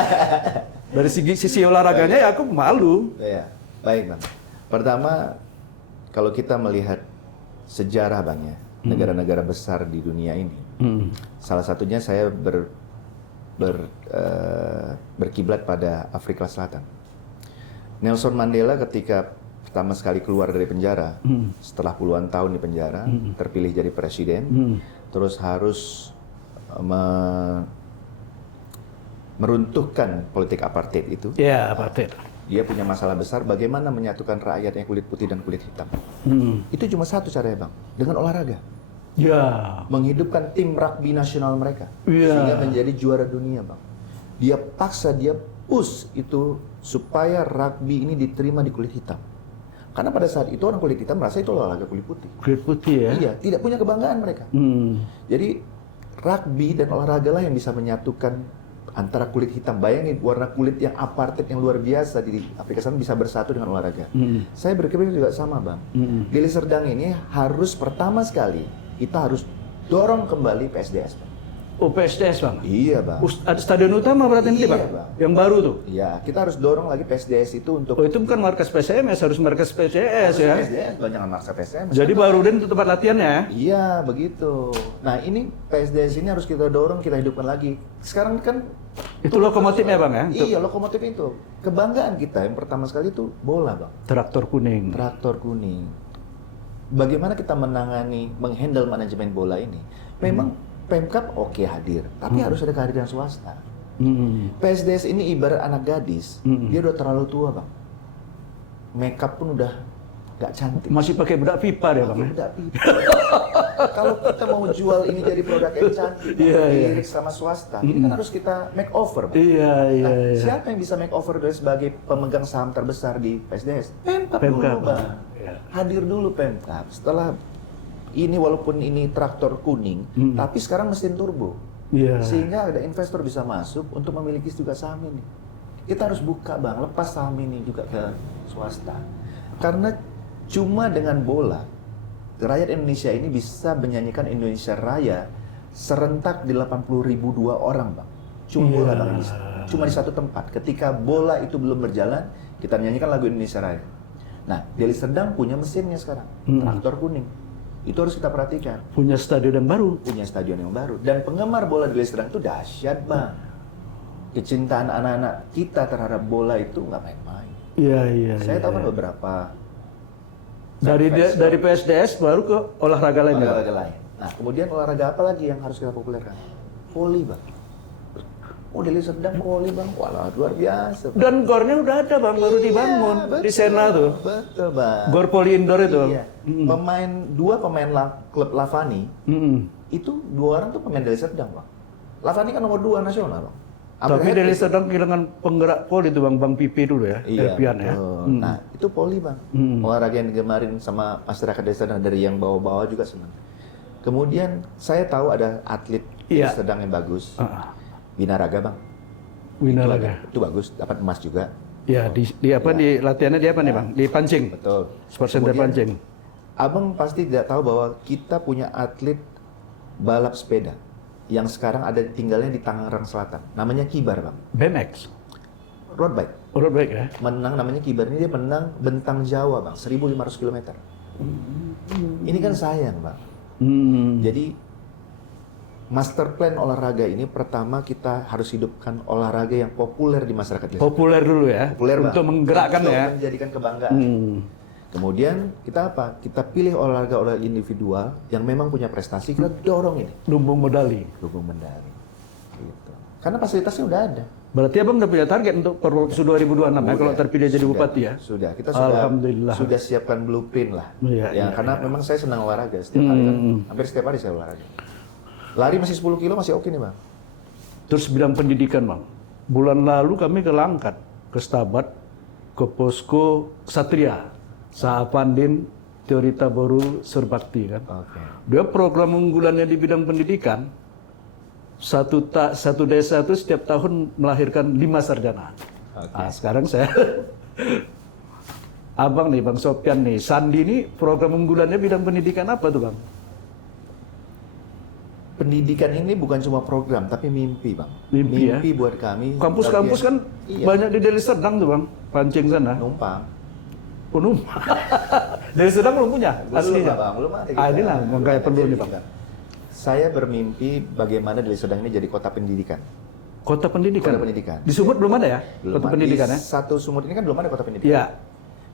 Dari sisi olahraganya ya aku malu. Iya, baik bang. Pertama, kalau kita melihat sejarah bang ya, negara-negara besar di dunia ini, salah satunya saya berkiblat pada Afrika Selatan. Nelson Mandela ketika pertama sekali keluar dari penjara, setelah puluhan tahun di penjara, terpilih jadi presiden, terus harus meruntuhkan politik apartheid itu. Ya apartheid. Dia punya masalah besar bagaimana menyatukan rakyat yang kulit putih dan kulit hitam. Itu cuma satu caranya bang, dengan olahraga. Ya. Menghidupkan tim rugby nasional mereka, Ya. sehingga menjadi juara dunia bang. Dia paksa, dia push itu supaya rugby ini diterima di kulit hitam. Karena pada saat itu orang kulit hitam merasa itu olahraga kulit putih. Kulit putih ya. Iya, tidak punya kebanggaan mereka. Jadi rugby dan olahraga lah yang bisa menyatukan antara kulit hitam. Bayangin warna kulit yang apartheid yang luar biasa di Afrika Selatan bisa bersatu dengan olahraga. Saya berpikir juga sama bang. Deli Serdang ini harus pertama sekali kita harus dorong kembali PSDS bang. Oh PSDS bang. Iya bang. Ada stadion utama berarti nanti Iya, bang? Bang. Yang baru tuh. Iya, kita harus dorong lagi PSDS itu untuk Oh itu bukan markas PCMS, harus markas PCS ya. PSDS, banyak maksa PSDS. Jadi Barudin itu tempat latihannya. Iya, begitu. Nah, ini PSDS ini harus kita dorong, kita hidupkan lagi. Sekarang kan Itu lokomotifnya bang ya? Untuk iya, lokomotif itu. Kebanggaan kita yang pertama sekali itu bola, Bang. traktor kuning. Traktor kuning. Bagaimana kita menghandle manajemen bola ini? Memang Pemkab oke hadir, tapi harus ada kehadiran swasta. PSDS ini ibarat anak gadis, dia udah terlalu tua, Bang. Makeup pun udah nggak cantik. Masih pakai bedak pipa dia bang ya? Bedak pipa. Kalau kita mau jual ini jadi produk yang cantik, dilirik sama swasta, ini kan harus kita make over, Bang. Iya, iya, Nah, iya. siapa yang bisa make over dari sebagai pemegang saham terbesar di PSDS? Pemkab dulu, Pemkab, Bang. iya. Hadir dulu Pemkab. Setelah ini walaupun ini traktor kuning, tapi sekarang mesin turbo. Iya. Sehingga ada investor bisa masuk untuk memiliki juga saham ini. Kita harus buka bang, lepas saham ini juga ke swasta. Karena cuma dengan bola, rakyat Indonesia ini bisa menyanyikan Indonesia Raya serentak di 80.000 dua orang bang. Cuma bola bang bisa. Cuma di satu tempat. Ketika bola itu belum berjalan, kita nyanyikan lagu Indonesia Raya. Nah, Deli Serdang punya mesinnya sekarang, traktor kuning. Itu harus kita perhatikan. Punya stadion yang baru. Punya stadion yang baru. Dan penggemar bola di Deli Serdang itu dahsyat bang. Kecintaan anak-anak kita terhadap bola itu nggak main-main. Iya, iya. Saya tahu kan beberapa Dari PSDS baru ke olahraga lain ya, Pak? olahraga lain. Nah, kemudian olahraga apa lagi yang harus kita populerkan? Voli bang. Oh, Deli Serdang voli bang. Walah, luar biasa. Bang. Dan gornya udah ada bang, baru dibangun betul, di Sena tuh. Betul bang. Gor poli indoor itu. Iya. Dua pemain klub Lavani itu 2 orang tuh pemain Deli Serdang bang. Lavani kan nomor 2 nasional bang. Tapi Deli Serdang kehilangan penggerak poli itu bang Pipi dulu ya, Iya, Elpian ya. Nah, itu poli bang. Olahraga yang digemarin sama masyarakat Deli Serdang dari yang bawah-bawah juga senang. Kemudian saya tahu ada atlet Deli Serdang yang bagus. Binaraga bang. Winaraga. Itu bagus, dapat emas juga. Ya, di apa di latihannya di apa nih bang? Di Pancing. Betul. Sport Center Kemudian, Pancing. Abang pasti tidak tahu bahwa kita punya atlet balap sepeda yang sekarang ada tinggalnya di Tangerang Selatan. Namanya Kibar bang. BMX. Road bike. Road bike ya. Menang namanya Kibar ini, dia menang Bentang Jawa bang, 1.500 km. Ini kan sayang bang. Jadi master plan olahraga ini pertama kita harus hidupkan olahraga yang populer di masyarakat desa. Populer dulu ya, Populer, Bang. untuk menggerakkan Untuk ya. menjadikan kebanggaan. Kemudian kita apa? Kita pilih olahraga individual yang memang punya prestasi, kita dorong ini. Lumbung medali. Dukung medali. Gitu. Karena fasilitasnya udah ada. Berarti abang udah punya target untuk Perwaktu 2026 ya, kalau terpilih jadi bupati ya? Sudah, kita sudah Alhamdulillah. sudah siapkan blueprint lah. Iya, Ya, iya, karena memang saya senang olahraga setiap hari kan. Hampir setiap hari saya olahraga. Lari masih 10 kilo masih oke nih, Bang. Terus bidang pendidikan bang, bulan lalu kami ke Langkat, ke Stabat, ke Posko Satria, Saapandin, Teori Taboru, Serbakti kan. Oke. Dia program unggulannya di bidang pendidikan, satu desa itu setiap tahun melahirkan 5 sarjana. Oke. Nah, sekarang saya, abang nih, Bang Sopyan nih, Sandi ini program unggulannya bidang pendidikan apa tuh bang? Pendidikan ini bukan cuma program, tapi mimpi, Bang. Mimpi ya? buat kami. Kampus-kampus kan Iya. banyak di Deli Serdang tuh bang, Pancing sana. Numpang. Penuh. Deli Serdang belum punya, Belum, aslinya. Bang, belum ada. Ah, inilah makanya perlu nih bang. Saya bermimpi bagaimana Deli Serdang ini jadi kota pendidikan. Kota pendidikan. Kota pendidikan. Di Sumut belum ada ya? Belum Kota ada. pendidikan Di ya? satu Sumut ini kan belum ada kota pendidikan. Iya.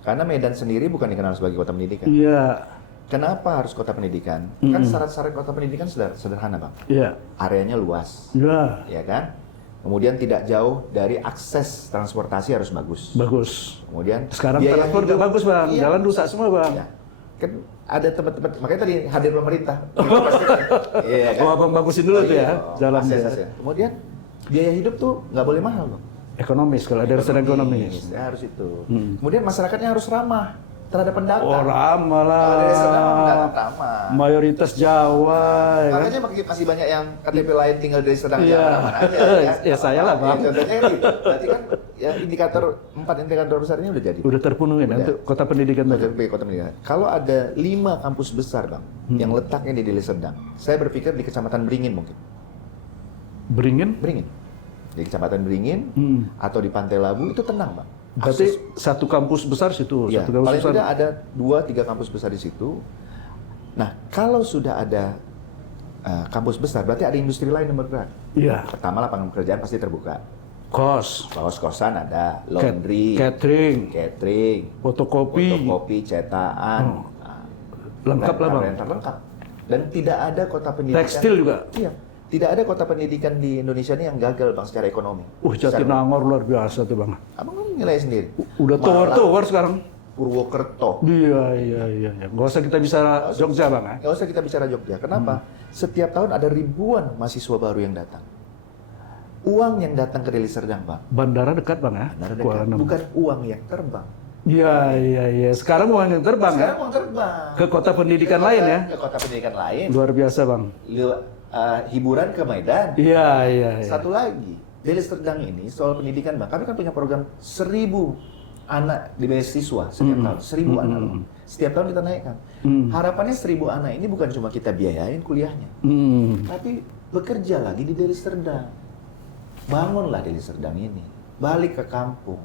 Karena Medan sendiri bukan dikenal sebagai kota pendidikan. Iya. Kenapa harus kota pendidikan? Kan syarat-syarat kota pendidikan sederhana, Bang. Iya. Areanya luas, Iya. ya kan? Kemudian tidak jauh dari akses transportasi harus bagus. Bagus. Kemudian Sekarang biaya transport nggak hidup- bagus bang, Iya. jalan rusak semua bang. Ya. Kan ada tempat-tempat, makanya tadi hadir pemerintah. Pasti kan? Iya kan? Oh abang bagusin dulu tuh ya, jalan Akses. Kemudian biaya hidup tuh nggak boleh mahal, Bang. Ekonomis kalau ada urusan ekonomis. Ya, harus itu. Kemudian masyarakatnya harus ramah terhadap pendatang. Oh ramah lah. Kalau dari Serdang pendatang ramah. Mayoritas Jawa ya kan? Makanya masih banyak yang KTP lain tinggal dari Serdang Iya. Jawa mana aja. Ya, saya lah, Bang. Ya, contohnya gitu. Berarti kan ya indikator 4 indikator besar ini udah jadi. Udah terpenuhi ya untuk kota pendidikan tadi. KTP Kota Pendidikan. Kalau ada 5 kampus besar, Bang, yang letaknya di Deli Serdang, saya berpikir di Kecamatan Beringin mungkin. Beringin? Beringin. Di Kecamatan Beringin atau di Pantai Labu itu tenang, Bang. Berarti satu kampus besar situ, Ya, satu kampus paling besar. tidak ada 2-3 kampus besar di situ. Nah, kalau sudah ada kampus besar, berarti ada industri lain yang bergerak. Iya. Pertama, lapangan pekerjaan pasti terbuka. Kos, Kos-kosan ada, laundry, catering, catering, fotokopi, fotokopi, cetakan, lengkap lah bang. rental lengkap. Dan tidak ada kota pendidikan. Tekstil juga. Iya. Tidak ada kota pendidikan di Indonesia ini yang gagal, Bang, secara ekonomi. Jatinangor luar biasa tuh bang. Abang kan nilai sendiri. Udah tower sekarang. Purwokerto. Iya. Gak usah kita bisa Jogja bang ya. Nggak usah kita bicara Jogja. Kenapa? Setiap tahun ada ribuan mahasiswa baru yang datang. Uang yang datang ke Deli Serdang, Bang. Bandara dekat bang ya. Bandara Kuala dekat. Namu. Bukan uang yang terbang. Iya. Sekarang uang yang terbang ya. Sekarang uang terbang. Ke kota pendidikan lain ya. Ke kota pendidikan lain. Luar biasa bang. Hiburan ke Medan. Iya. Satu lagi, Deli Serdang ini soal pendidikan, Bang. Kami kan punya program 1.000 anak di beasiswa setiap tahun. 1.000 anak. Bang. Setiap tahun kita naikkan. Harapannya 1.000 anak ini bukan cuma kita biayain kuliahnya, tapi bekerja lagi di Deli Serdang. Bangunlah Deli Serdang ini. Balik ke kampung.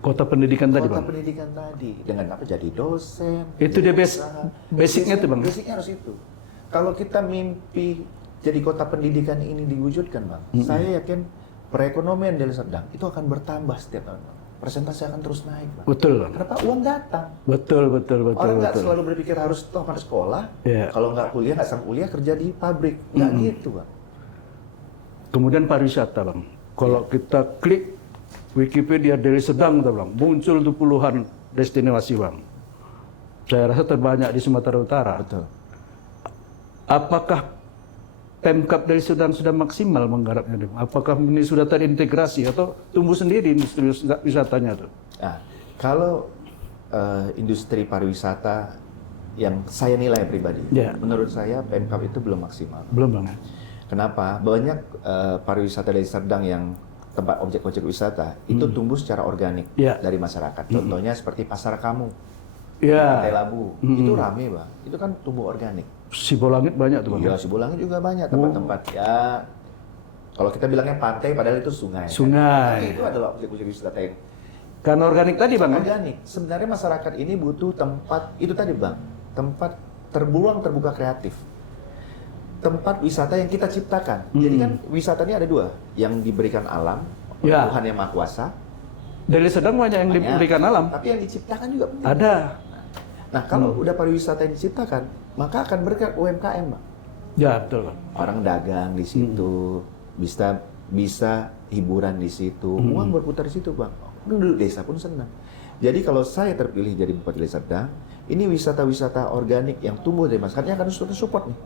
Kota pendidikan tadi Kota bang. pendidikan tadi. Dengan apa? Jadi dosen. Itu jadi dia usaha. basicnya tuh bang. Basicnya harus itu. Kalau kita mimpi jadi kota pendidikan ini diwujudkan, Bang, saya yakin perekonomian Deli Serdang itu akan bertambah setiap tahun, Bang. Persentase akan terus naik, Bang. Betul bang. Kenapa? Uang datang. Betul. Orang nggak selalu berpikir harus tamat sekolah. Iya. Kalau nggak kuliah, nggak sang kuliah kerja di pabrik. Nggak gitu, Bang. Kemudian pariwisata bang. Kalau kita klik Wikipedia Deli Serdang tuh bang, muncul tuh puluhan destinasi bang. Saya rasa terbanyak di Sumatera Utara. Betul. Apakah Pemkab Deli Serdang sudah maksimal menggarapnya? Apakah ini sudah terintegrasi atau tumbuh sendiri industri wisatanya tuh? Nah, kalau industri pariwisata yang saya nilai pribadi, Ya. menurut saya Pemkab itu belum maksimal. Belum bang ya? Kenapa? Banyak pariwisata Deli Serdang yang tempat objek-objek wisata itu tumbuh secara organik Ya. dari masyarakat. Contohnya seperti Pasar Kamu, Ya. Pantai Labu, itu rame, Bang. Itu kan tumbuh organik. Sibolangit banyak tuh bang. Iya, Sibolangit juga banyak tempat-tempat ya. Kalau kita bilangnya pantai, padahal itu sungai. Sungai. Tapi itu adalah objek-objek wisata yang Karena organik tadi bang ya? organik. Sebenarnya masyarakat ini butuh tempat itu tadi, Bang, tempat terbuang terbuka kreatif. tempat wisata yang kita ciptakan. Jadi kan wisata ini ada dua, yang diberikan alam, Ya. Tuhan yang Maha Kuasa. Deli Serdang banyak yang banyak, diberikan alam. tapi yang diciptakan juga penting. Ada. Nah, kalau udah pariwisata yang diciptakan, maka akan bergerak UMKM, Bang. Ya betul. Orang dagang di situ, bisa hiburan di situ, uang berputar di situ, Bang. Penduduk desa pun senang. Jadi kalau saya terpilih jadi Bupati Deli Serdang, ini wisata-wisata organik yang tumbuh dari masyarakatnya akan support nih.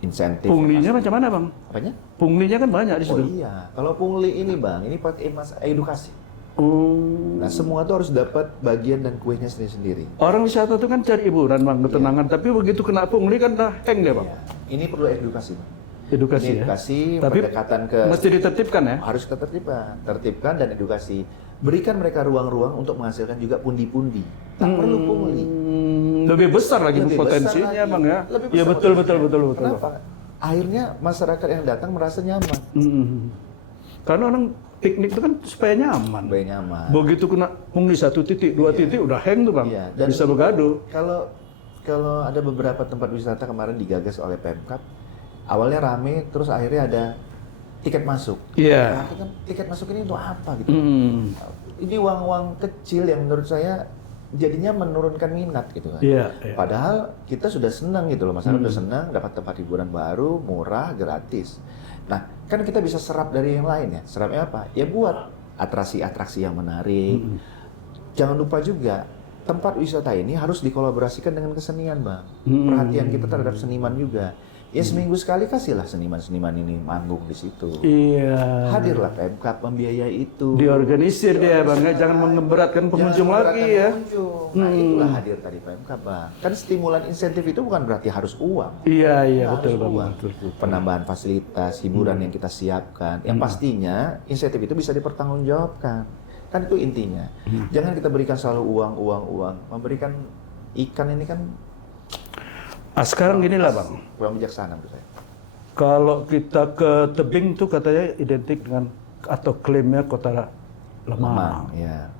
Insentif. Punglinya macam mana, Bang? Apanya? Punglinya kan banyak di Oh situ. iya, kalau pungli ini, Bang, ini pakai edukasi. Oh. Nah, semua tuh harus dapat bagian dan kuenya sendiri-sendiri. Orang wisata itu kan cari hiburan, Bang, ketenangan. Tapi begitu kena pungli kan dah hang dia, Bang. Iya. Ini perlu edukasi, Bang. Edukasi Ini ya. edukasi, Tapi pendekatan ke mesti ditertibkan ya. harus kita tertibkan dan edukasi. Berikan mereka ruang-ruang untuk menghasilkan juga pundi-pundi. Tak perlu pungli. Lebih besar lagi Lebih potensinya, besar lagi. Bang ya. Lebih Iya besar betul potensinya. betul. Kenapa? Akhirnya masyarakat yang datang merasa nyaman. Karena orang piknik itu kan supaya nyaman. Supaya nyaman. Begitu kena pungli 1 titik, 2 titik udah hang tuh, Bang. Iya, dan Bisa begaduh. Kalau ada beberapa tempat wisata kemarin digagas oleh Pemkab, awalnya rame, terus akhirnya ada tiket masuk. Iya. Nah, tiket masuk ini untuk apa gitu? Hmm. Ini uang-uang kecil yang menurut saya jadinya menurunkan minat gitu kan. Iya, iya. Padahal kita sudah senang gitu loh, masyarakat udah senang dapat tempat hiburan baru, murah, gratis. Nah, kan kita bisa serap dari yang lain ya. Serapnya apa? Ya buat atraksi-atraksi yang menarik. Jangan lupa juga tempat wisata ini harus dikolaborasikan dengan kesenian, Bang. Perhatian kita terhadap seniman juga. Ya seminggu sekali kasihlah seniman-seniman ini manggung di situ. Iya. Hadirlah Pemkab membiayai itu. Diorganisir dia, Bang. Ya. Jangan memberatkan pengunjung Jangan lagi memberatkan ya. pengunjung. Nah, itulah hadir tadi Pemkab, Bang. Kan stimulan insentif itu bukan berarti harus uang. Iya, Nggak betul, harus Bang. uang. Betul. Penambahan fasilitas, hiburan yang kita siapkan. Yang pastinya insentif itu bisa dipertanggungjawabkan. Kan itu intinya. Jangan kita berikan selalu uang. Memberikan ikan ini kan Ah, sekarang gini lah, Bang. kurang bijaksana menurut saya. Kalau kita ke tebing tuh katanya identik dengan atau klaimnya kota lemah. Ya.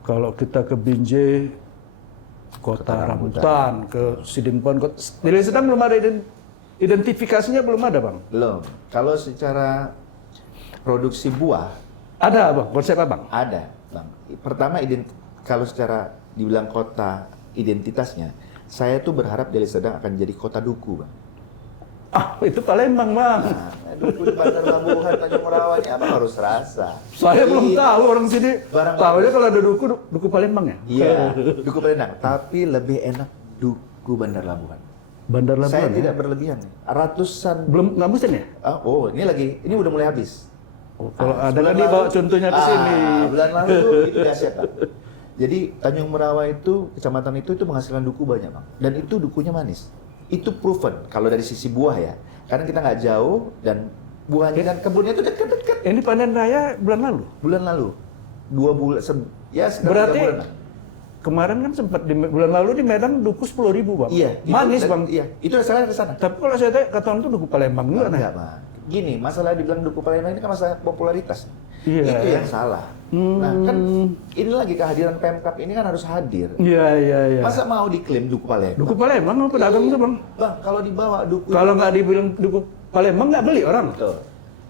Kalau kita ke Binjai, kota rambutan, ke Sidimpon, Deli Serdang belum ada identifikasinya belum ada, Bang. Belum. Kalau secara produksi buah Ada, Bang. Konsep Abang. ada, Bang. Pertama kalau secara dibilang kota identitasnya, saya tuh berharap Deli Serdang akan jadi kota duku, Bang. Ah, itu Palembang, Bang. Nah, duku di Bandar Labuhan, Tanjung Rawan, ya Abang harus rasa. Saya belum tahu orang sini. Barang Tahu aja kalau ada duku Palembang ya. Iya, duku Palembang. Tapi lebih enak duku Bandar Labuhan. Bandar Saya Labuan ya? tidak berlebihan. Ratusan. Belum nggak musim ya? Ini udah mulai habis. Oh, kalau ada Bulan kan dibawa lalu- contohnya ke sini. Bulan lalu itu dahsyat, Bang. Jadi Tanjung Merawa itu, kecamatan itu menghasilkan duku banyak, Bang. Dan itu dukunya manis. Itu proven kalau dari sisi buah ya. Karena kita nggak jauh dan buahnya dan kebunnya itu dekat-dekat. Ini panen raya bulan lalu. Bulan lalu, 2 bulan, sekitar Berarti 3 bulan lah. kemarin kan sempat di bulan lalu di Medan duku 10.000, Bang. Iya, Manis, itu, Bang. Iya, itu saya ke sana. Tapi kalau saya tanya kata orang itu duku Palembang juga, nah. Enggak, Bang. Gini, masalah dibilang duku Palembang ini kan masalah popularitas. Iya. Itu yang salah. Nah, kan ini lagi kehadiran Pemkab ini kan harus hadir. Iya. Masa mau diklaim duku Palembang? Duku Palembang, apa pedagang itu, Bang? Bang, kalau dibawa duku Kalau nggak dibilang duku Palembang nggak beli orang. Betul.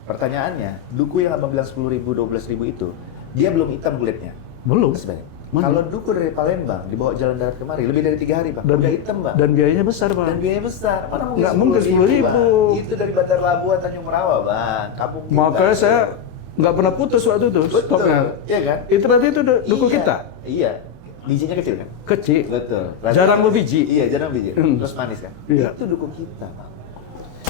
Pertanyaannya, duku yang Abang bilang 10.000, 12.000 itu, dia belum hitam kulitnya. Belum. Sebenarnya. Mana? Kalau duku dari Palembang dibawa jalan darat kemari lebih dari 3 hari, Bang. Dan- Udah hitam, Bang. Dan biayanya besar, Dan Bang. biaya besar. Mana Nggak mungkin 10.000. Bang. Itu dari Bandar Labuan Tanjung Merawa, Bang. Kampung kita. Makanya saya nggak pernah putus waktu itu Betul. stoknya. Iya kan? Itu berarti itu duku Iya. kita. Iya. Bijinya kecil kan? Kecil. Betul. Jarang berbiji. Iya, jarang biji. Hmm. Terus manis kan? Iya. Itu duku kita, Bang.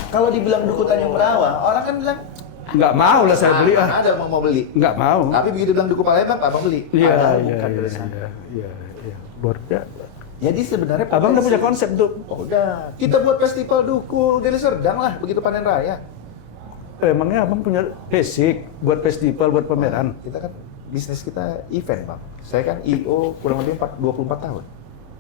Kalau dibilang duku Tanjung Merawa, orang kan bilang Nggak mau lah saya beli, mana ada yang mau beli. Nggak mau. Tapi begitu bilang duku Palembang, Abang beli. Iya, Padahal iya, bukan dari iya, sana. iya. Luar biasa. Jadi sebenarnya Abang udah potensi- punya konsep tuh. Oh, udah. Kita buat festival duku Deli Serdang lah begitu panen raya. Emangnya abang punya basic buat festival, buat pameran? Kita kan bisnis kita event, Bang. Saya kan IO kurang lebih 24 tahun.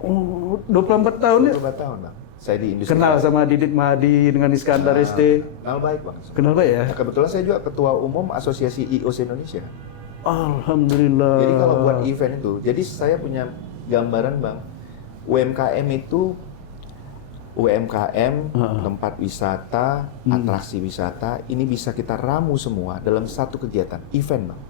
Oh, 24 tahun ya? 24 tahun, Bang. Saya di industri. Kenal sama Didit Mahdi dengan Iskandar SD. Kenal baik, Bang. Kenal baik ya? Nah, kebetulan saya juga ketua umum Asosiasi IO Indonesia. Alhamdulillah. Jadi kalau buat event itu, jadi saya punya gambaran, Bang. UMKM itu UMKM, tempat wisata, atraksi wisata, ini bisa kita ramu semua dalam satu kegiatan, event, Bang.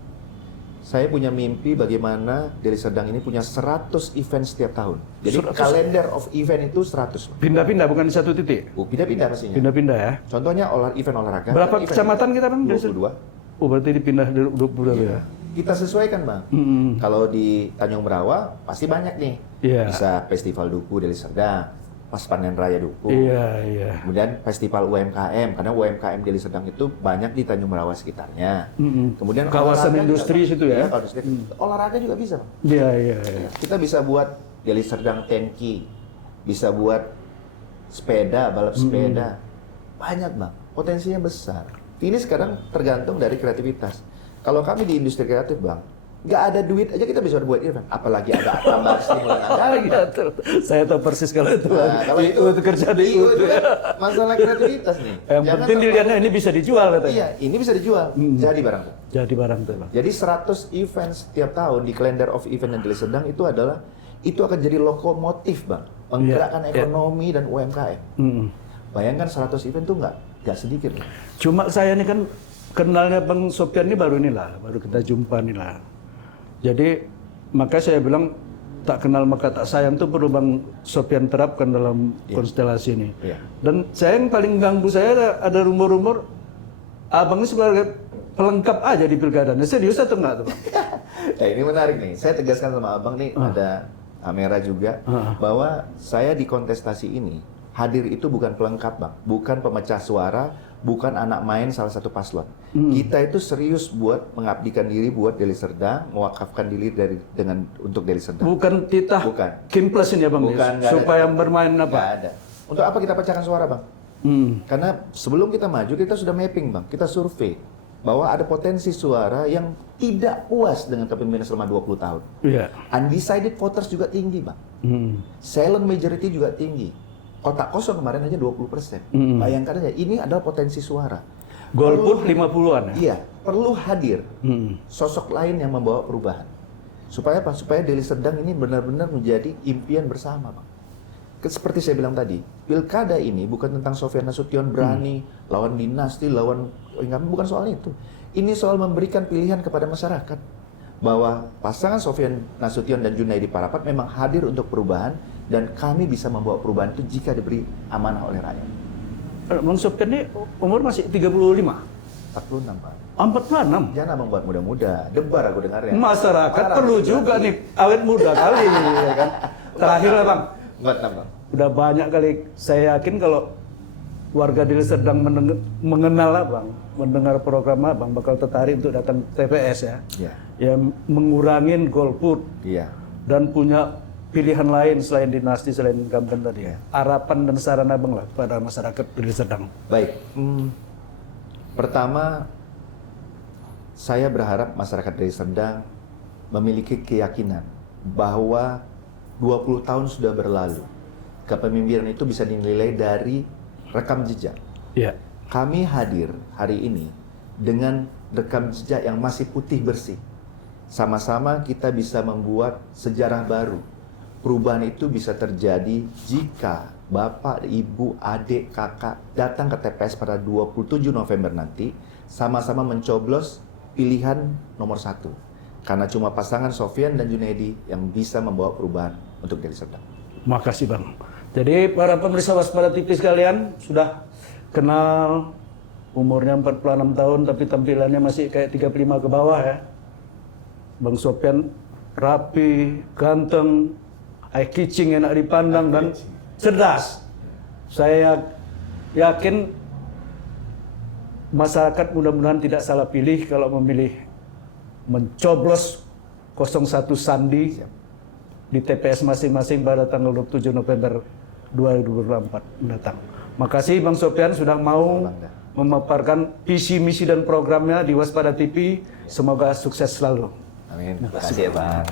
Saya punya mimpi bagaimana Deli Serdang ini punya 100 event setiap tahun. Jadi 100? kalender of event itu 100. Bang. Pindah-pindah bukan di satu titik? Pindah-pindah pastinya. Pindah-pindah ya? Contohnya event olahraga. Berapa event kecamatan kita, Bang? 22. Oh, berarti dipindah 22 ya? Kita sesuaikan, Bang. Kalau di Tanjung Merawa pasti banyak nih. Iya. Bisa Festival Duku Deli Serdang, pas panen raya Duku. Iya. Kemudian festival UMKM, karena UMKM Deli Serdang itu banyak di Tanjung Merawa sekitarnya. Kemudian Kawasan olahraga industri juga, situ ya? Iya, industri. Olahraga juga bisa, Bang. Iya. Kita bisa buat Deli Serdang Tenki, bisa buat sepeda, balap sepeda. Banyak, Bang. Potensinya besar. Ini sekarang tergantung dari kreativitas. Kalau kami di industri kreatif, Bang, nggak ada duit aja kita bisa buat event. Apalagi ada tambahan stimulan anggaran. Saya tahu persis kalau itu. Nah, kalau itu kerja di itu kan masalah kreativitas nih. Yang penting dilihatnya ini bisa dijual katanya. Iya, ini bisa dijual. Jadi barang tuh. Jadi barang tuh, Bang. Jadi 100 event setiap tahun di kalender of event yang Deli Serdang itu akan jadi lokomotif, Bang, menggerakkan ekonomi dan UMKM. Bayangkan 100 event tuh nggak sedikit. Bang. Cuma saya ini kan kenalnya Bang Sopyan ini baru kita jumpa nih lah. Jadi maka saya bilang tak kenal maka tak sayang tuh perlu Bang Sopyan terapkan dalam konstelasi ini. Iya. Dan saya yang paling ganggu saya ada rumor-rumor abang ini sebagai pelengkap aja di pilkada. Serius atau enggak tuh, Bang? Nah, ini menarik nih. Saya tegaskan sama abang nih ada kamera juga bahwa saya di kontestasi ini hadir itu bukan pelengkap, Bang, bukan pemecah suara, bukan anak main salah satu paslon. Kita itu serius buat mengabdikan diri buat Deli Serdang, mewakafkan diri untuk Deli Serdang. Bukan titah Bukan. Kim Plus ini ya, Bang, Bukan, nggak supaya ada. bermain apa? Nggak ada. Untuk apa kita pecahkan suara, Bang? Karena sebelum kita maju kita sudah mapping, Bang. Kita survei bahwa ada potensi suara yang tidak puas dengan kepemimpinan selama 20 tahun. Iya. Undecided voters juga tinggi, Bang. Silent majority juga tinggi. Kotak kosong kemarin aja 20%. Bayangkan aja, ini adalah potensi suara. Golput 50-an ya? Iya, perlu hadir sosok lain yang membawa perubahan. Supaya apa? Supaya Deli Serdang ini benar-benar menjadi impian bersama, Bang. Seperti saya bilang tadi, pilkada ini bukan tentang Sofyan Nasution berani lawan dinasti, lawan bukan soal itu. Ini soal memberikan pilihan kepada masyarakat bahwa pasangan Sofyan Nasution dan Junaidi Parapat memang hadir untuk perubahan dan kami bisa membawa perubahan itu jika diberi amanah oleh rakyat. Bang Sopyan ini umur masih 35? 46, Pak. 46? Jangan abang buat muda-muda, debar aku dengar ya. Masyarakat perlu juga nih, awet muda kali ya kan. Terakhir lah, Bang. 46, Bang. Udah banyak kali, saya yakin kalau warga Deli Serdang mengenal Abang, mendengar program Abang bakal tertarik untuk datang TPS ya. Iya. Ya mengurangin golput Iya. dan punya pilihan lain selain dinasti, selain incumbent tadi ya. Harapan dan saran Abang lah pada masyarakat Deli Serdang. Baik. Pertama, saya berharap masyarakat Deli Serdang memiliki keyakinan bahwa 20 tahun sudah berlalu. Kepemimpinan itu bisa dinilai dari rekam jejak. Iya. Kami hadir hari ini dengan rekam jejak yang masih putih bersih. Sama-sama kita bisa membuat sejarah baru. Perubahan itu bisa terjadi jika Bapak, Ibu, adik, kakak datang ke TPS pada 27 November nanti, sama-sama mencoblos pilihan nomor 1. Karena cuma pasangan Sofyan dan Junaidi yang bisa membawa perubahan untuk Deli Serdang. Makasih Bang. Jadi para pemirsa Waspada TV sekalian sudah kenal, umurnya 46 tahun tapi tampilannya masih kayak 35 ke bawah ya. Bang Sopyan rapi, ganteng, eye-catching, enak dipandang dan cerdas. Saya yakin masyarakat mudah-mudahan tidak salah pilih kalau memilih mencoblos 01 Sandi di TPS masing-masing pada tanggal 27 November 2024 mendatang. Makasih Bang Sopyan sudah mau memaparkan visi, misi dan programnya di Waspada TV. Semoga sukses selalu. Amin. Terima kasih ya, Bang.